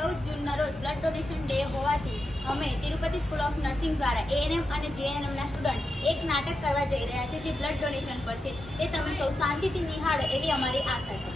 14 જૂનના રોજ blood donation day હોવાથી અમે તિરુપતિ સ્કૂલ ઓફ નર્સિંગ દ્વારા એએનએમ અને જેએનએમના સ્ટુડન્ટ એક નાટક કરવા જઈ રહ્યા છે જે બ્લડ ડોનેશન પર છે. તે તમે સૌ શાંતિથી નિહાળો એવી અમારી આશા છે.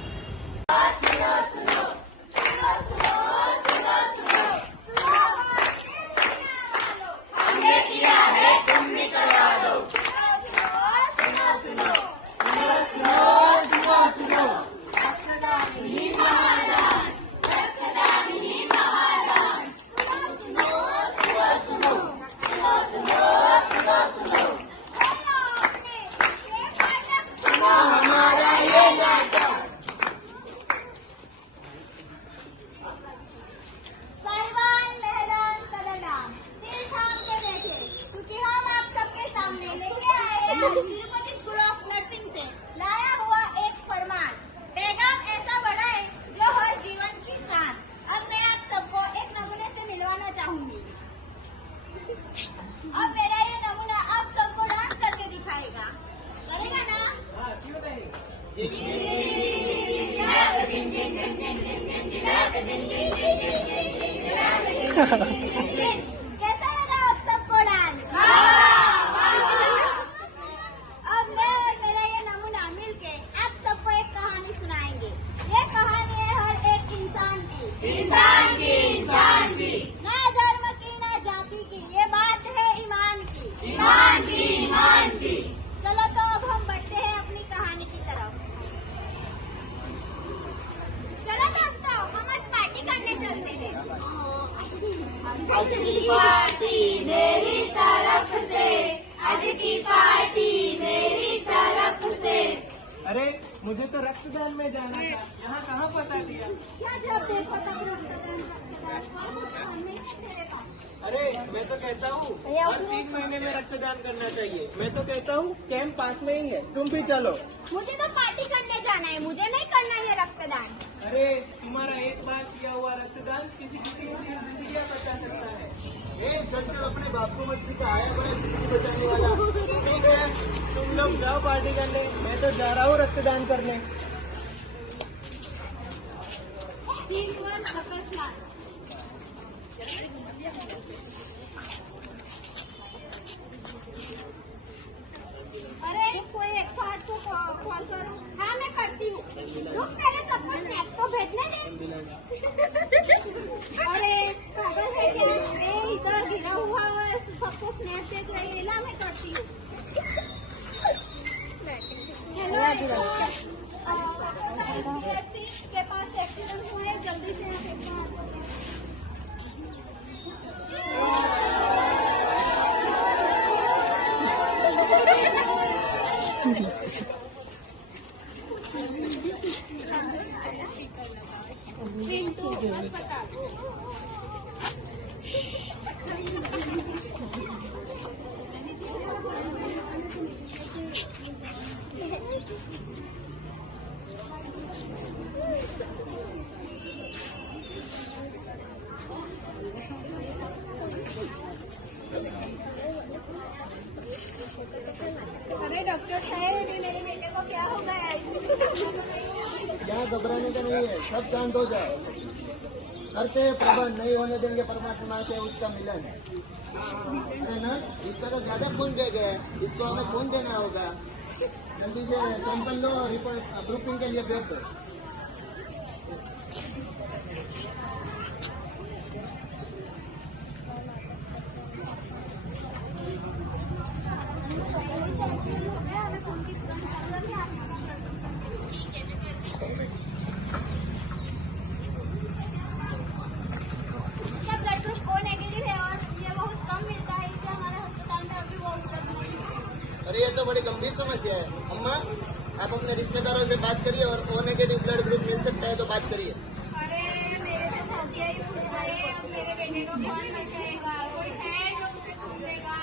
तिरुपति स्कूल ऑफ नर्सिंग से लाया हुआ एक फरमान, पैगाम ऐसा बढ़ाए जो हर जीवन की शान। अब मैं आप सबको एक नमूने से मिलवाना चाहूंगी। अब मेरा ये नमूना आप सबको डांस करके दिखाएगा, करेगा ना? क्यों नहीं? कैसा लगा आप सबको डांस? अब मैं और मेरा ये नमूना मिलके आप सबको एक कहानी सुनाएंगे। ये कहानी है हर एक इंसान की। ना धर्म की ना जाति की, ये बात है ईमान की। चलो तो अब हम बढ़ते हैं अपनी कहानी की तरफ। चलो दोस्तों, हम आज पार्टी करने चलते हैं। आज की पार्टी मेरी तरफ से, आज की पार्टी मेरी तरफ से। अरे मुझे तो रक्तदान में जाना था, यहाँ कहाँ पता दिया? क्या जब देखो तब रक्तदान। अरे मैं तो कहता हूँ हर 3 महीने में रक्तदान करना चाहिए। मैं तो कहता हूँ कैंप पास में ही है, तुम भी चलो। मुझे तो पार्टी करने जाना है, मुझे नहीं करना है रक्तदान। अरे तुम्हारा एक बार किया हुआ रक्तदान किसी की जिंदगी बचा सकता है। चल अपने बाप को मत सिखा, आया बड़ा जिंदगी बचाने वाला। ठीक है, तुम लोग जाओ पार्टी करने, मैं तो जा रहा हूँ रक्तदान करने। अरे कोई 108 को कॉल करूं? हाँ मैं करती हूँ। रुक, पहले सबको स्नैप तो भेजने दे। अरे पागल है क्या? इधर गिरा हुआ है, सबको स्नैप भेज रही है। ला मैं करती हूँ। हेलो, के पास एक्सीडेंट हुआ है, जल्दी से यहाँ पे अरे डॉक्टर साहब, मेरे बेटे को क्या हो गया है? यहाँ घबराने का नहीं है, सब शांत हो जाओ। करते प्रबंध नहीं होने देंगे परमात्मा से उसका मिलन। अरे ना, इसका तो ज्यादा खून दे गए, इसको हमें खून देना होगा। जल्दी से सैंपल लो और रिपोर्ट ग्रुपिंग के लिए भेज दो। अरे ये तो बड़ी गंभीर समस्या है। अम्मा, आप अपने रिश्तेदारों से बात करिए और ओ नेगेटिव ब्लड ग्रुप मिल सकता है तो बात करिए। अरे मेरे तो शादियाँ ही हो गई, अब मेरे बेटे को कौन बचाएगा? कोई है जो उसे खून देगा?